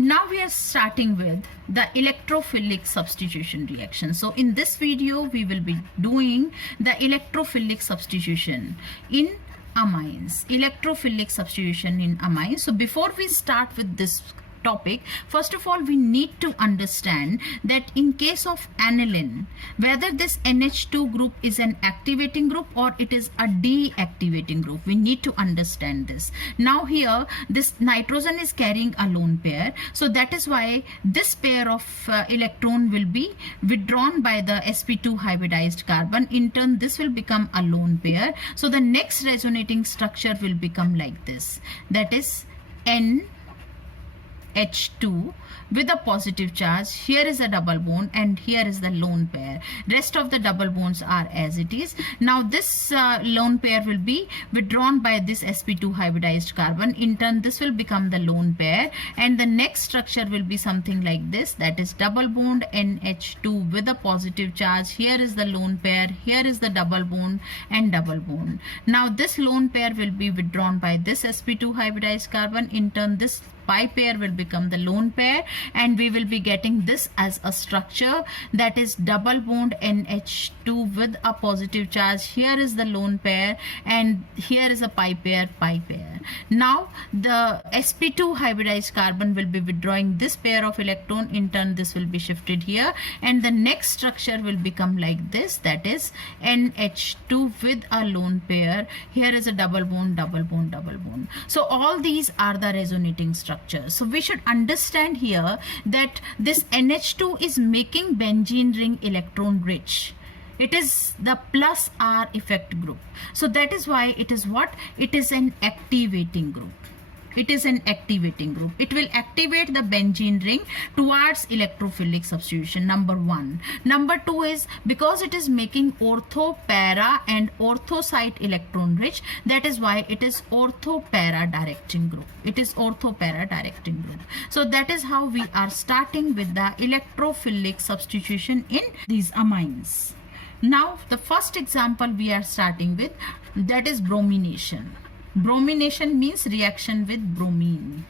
Now we are starting with the electrophilic substitution reaction. So in this video we will be doing the electrophilic substitution in amines. Electrophilic substitution in amines. So before we start with this topic, first of all we need to understand that in case of aniline, whether this NH2 group is an activating group or it is a deactivating group, we need to understand this. Now here this nitrogen is carrying a lone pair, so that is why this pair of electron will be withdrawn by the sp2 hybridized carbon. In turn this will become a lone pair, so the next resonating structure will become like this, that is NH2 with a positive charge. Here is a double bond and here is the lone pair. Rest of the double bonds are as it is. Now this lone pair will be withdrawn by this sp2 hybridized carbon. In turn this will become the lone pair, and the next structure will be something like this, that is double bond NH2 with a positive charge. Here is the lone pair, here is the double bond and double bond. Now this lone pair will be withdrawn by this sp2 hybridized carbon. In turn this pi pair will become the lone pair, and we will be getting this as a structure, that is double bond NH2 with a positive charge. Here is the lone pair and here is a pi pair. Now the sp2 hybridized carbon will be withdrawing this pair of electron. In turn this will be shifted here, and the next structure will become like this, that is NH2 with a lone pair. Here is a double bond. So all these are the resonating structures. So we should understand here that this NH2 is making benzene ring electron rich. It is the plus R effect group. So that is why it is what? It is an activating group. It is an activating group. It will activate the benzene ring towards electrophilic substitution, number one. Number two is because it is making ortho, para and ortho site electron rich. That is why it is ortho para directing group. It is ortho para directing group. So that is how we are starting with the electrophilic substitution in these amines. Now the first example we are starting with, that is bromination. Bromination means reaction with bromine.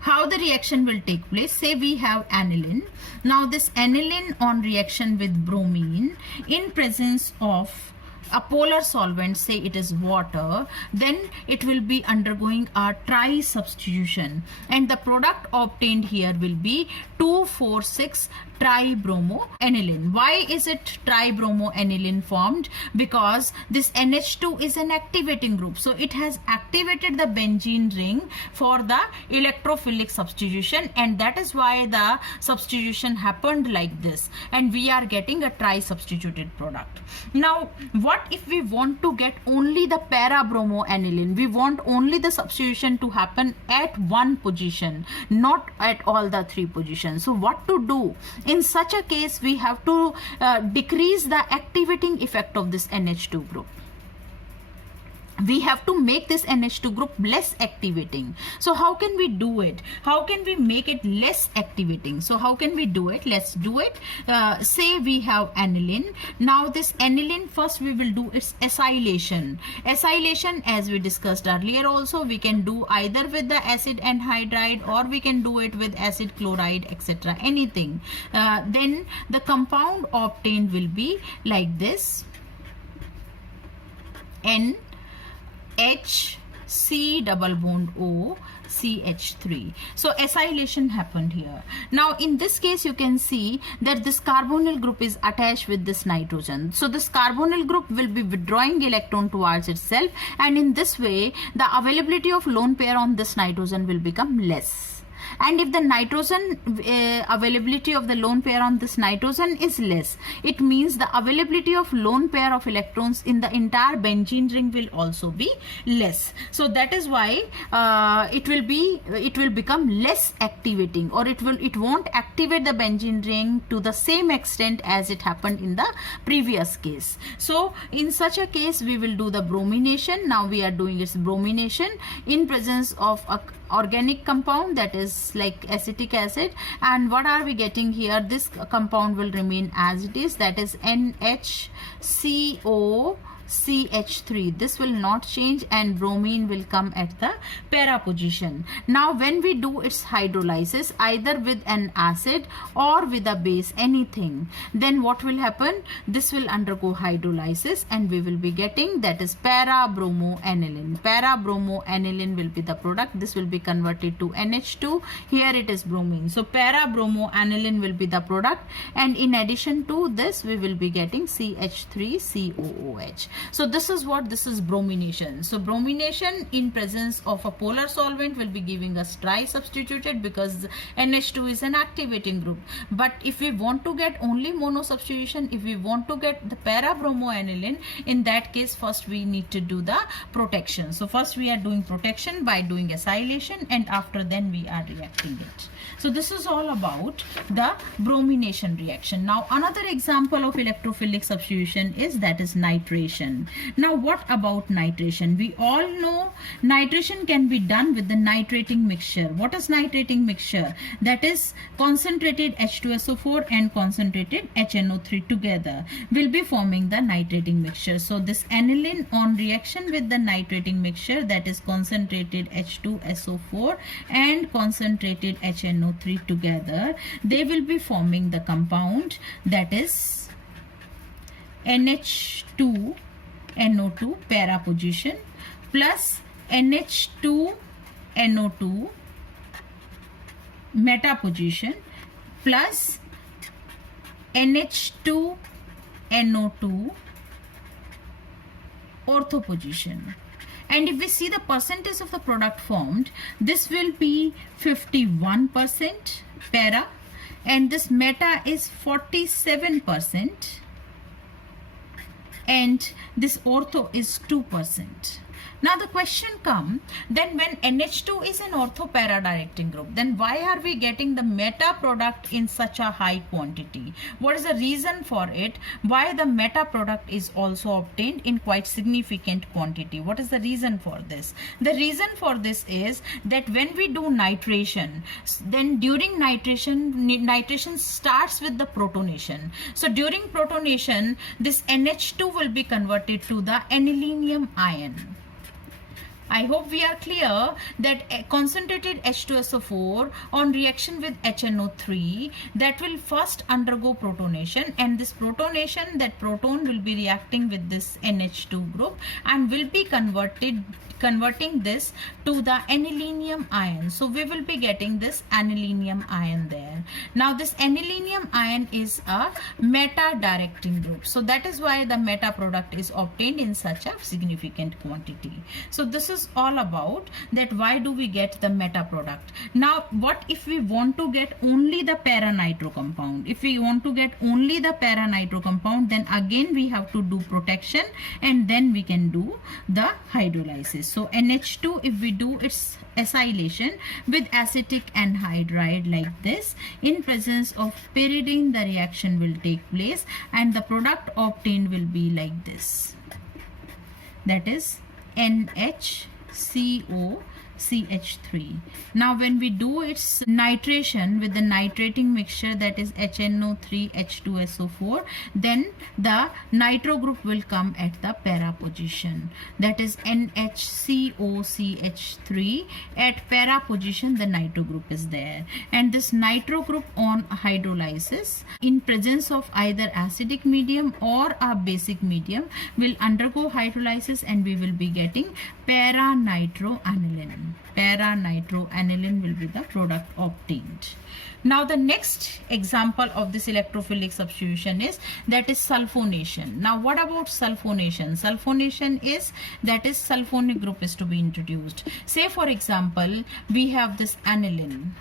How the reaction will take place? Say we have aniline. Now this aniline on reaction with bromine in presence of a polar solvent, say it is water, then it will be undergoing a tri-substitution, and the product obtained here will be 2,4,6 tribromoaniline. Why is it tribromoaniline formed? Because this NH2 is an activating group, so it has activated the benzene ring for the electrophilic substitution, and that is why the substitution happened like this, and we are getting a tri-substituted product. Now what if we want to get only the parabromoaniline? We want only the substitution to happen at one position, not at all the three positions. So what to do? In such a case we have to decrease the activating effect of this NH2 group. We have to make this NH2 group less activating. So how can we do it? How can we make it less activating? So how can we do it? Let's do it. Say we have aniline. Now this aniline, first we will do its acylation. Acylation, as we discussed earlier also, we can do either with the acid anhydride or we can do it with acid chloride, etc. Anything. Then the compound obtained will be like this, NH double bond O CH3. So acylation happened here. Now in this case you can see that this carbonyl group is attached with this nitrogen. So this carbonyl group will be withdrawing electron towards itself, and in this way the availability of lone pair on this nitrogen will become less. And if the nitrogen availability of the lone pair on this nitrogen is less, it means the availability of lone pair of electrons in the entire benzene ring will also be less. So that is why it will become less activating, or it won't activate the benzene ring to the same extent as it happened in the previous case. So in such a case we will do the bromination. Now we are doing its bromination in presence of a organic compound, that is like acetic acid, and what are we getting here? This compound will remain as it is, that is NHCO CH3. This will not change and bromine will come at the para position. Now when we do its hydrolysis either with an acid or with a base, anything, then what will happen? This will undergo hydrolysis and we will be getting, that is para-bromoaniline. Para-bromoaniline will be the product. This will be converted to NH2. Here it is bromine. So para-bromoaniline will be the product, and in addition to this we will be getting CH3COOH. So this is what, this is bromination. So bromination in presence of a polar solvent will be giving us tri-substituted because NH2 is an activating group. But if we want to get only mono substitution, if we want to get the para-bromoaniline, in that case first we need to do the protection. So first we are doing protection by doing acylation, and after then we are reacting it. So this is all about the bromination reaction. Now another example of electrophilic substitution is, that is nitration. Now what about nitration? We all know nitration can be done with the nitrating mixture. What is nitrating mixture? That is concentrated H2SO4 and concentrated HNO3 together will be forming the nitrating mixture. So this aniline on reaction with the nitrating mixture, that is concentrated H2SO4 and concentrated HNO3 together, they will be forming the compound, that is NH2NO2 para position plus NH2NO2 meta position plus NH2NO2 ortho position. And if we see the percentage of the product formed, this will be 51% para and this meta is 47% and this ortho is 2%. Now the question comes, then when NH2 is an ortho para directing group, then why are we getting the meta product in such a high quantity? What is the reason for it? Why the meta product is also obtained in quite significant quantity? What is the reason for this? The reason for this is that when we do nitration, then during nitration starts with the protonation. So during protonation, this NH2 will be converted to the anilinium ion. I hope we are clear that concentrated H2SO4 on reaction with HNO3, that will first undergo protonation, and this protonation, that proton will be reacting with this NH2 group and will be converting this to the anilinium ion. So we will be getting this anilinium ion there. Now this anilinium ion is a meta directing group. So that is why the meta product is obtained in such a significant quantity. So this is all about that why do we get the meta product. Now what if we want to get only the para-nitro compound? If we want to get only the para-nitro compound, then again we have to do protection and then we can do the hydrolysis. So NH2, if we do its acylation with acetic anhydride like this, in presence of pyridine, the reaction will take place and the product obtained will be like this. That is NHCOCH3. Now when we do its nitration with the nitrating mixture, that is HNO3H2SO4, then the nitro group will come at the para position, that is NHCOCH3. At para position the nitro group is there, and this nitro group on hydrolysis in presence of either acidic medium or a basic medium will undergo hydrolysis and we will be getting para-nitroaniline. Para-nitroaniline will be the product obtained. Now the next example of this electrophilic substitution is, that is sulfonation. Now what about sulfonation? Sulfonation is, that is sulfonic group is to be introduced. Say for example we have this aniline.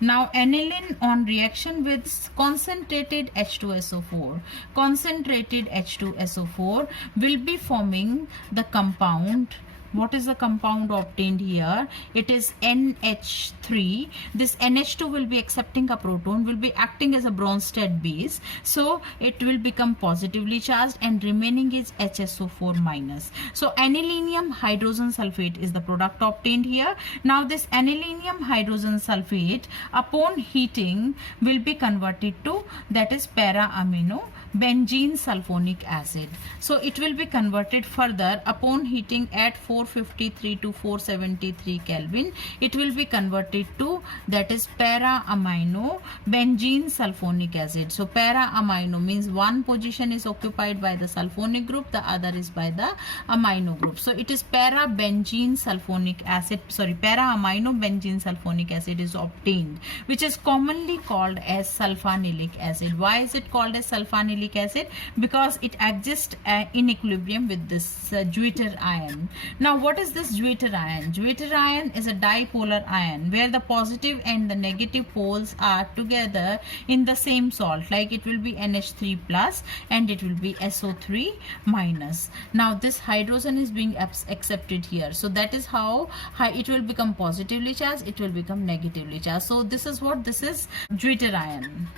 Now aniline on reaction with concentrated H2SO4, concentrated H2SO4 will be forming the compound. What is the compound obtained here? It is NH3. This NH2 will be accepting a proton, will be acting as a Bronsted base. So it will become positively charged and remaining is HSO4 minus. So anilinium hydrogen sulfate is the product obtained here. Now this anilinium hydrogen sulfate upon heating will be converted to, that is para-amino benzene sulfonic acid. So it will be converted further upon heating at 453 to 473 Kelvin. It will be converted to, that is, para amino benzene sulfonic acid. So para amino means one position is occupied by the sulfonic group, the other is by the amino group. So it is para benzene sulfonic acid, sorry, para amino benzene sulfonic acid is obtained, which is commonly called as sulfanilic acid. Why is it called as sulfanilic acid? Because it exists in equilibrium with this deuter ion. Now what is this deuter ion? Deuter ion is a dipolar ion where the positive and the negative poles are together in the same salt, like it will be NH3 plus and it will be SO3 minus. Now this hydrogen is being accepted here, so that is how it will become positively charged, it will become negatively charged. So this is what, this is deuter ion.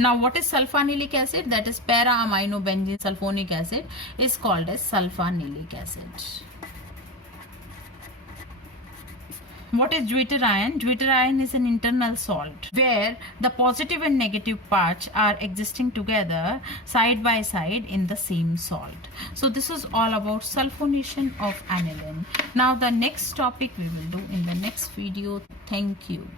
Now what is sulfanilic acid? That is para amino benzene sulfonic acid is called as sulfanilic acid. What is deuter ion? Deuter ion is an internal salt where the positive and negative parts are existing together side by side in the same salt. So this is all about sulfonation of aniline. Now the next topic we will do in the next video. Thank you.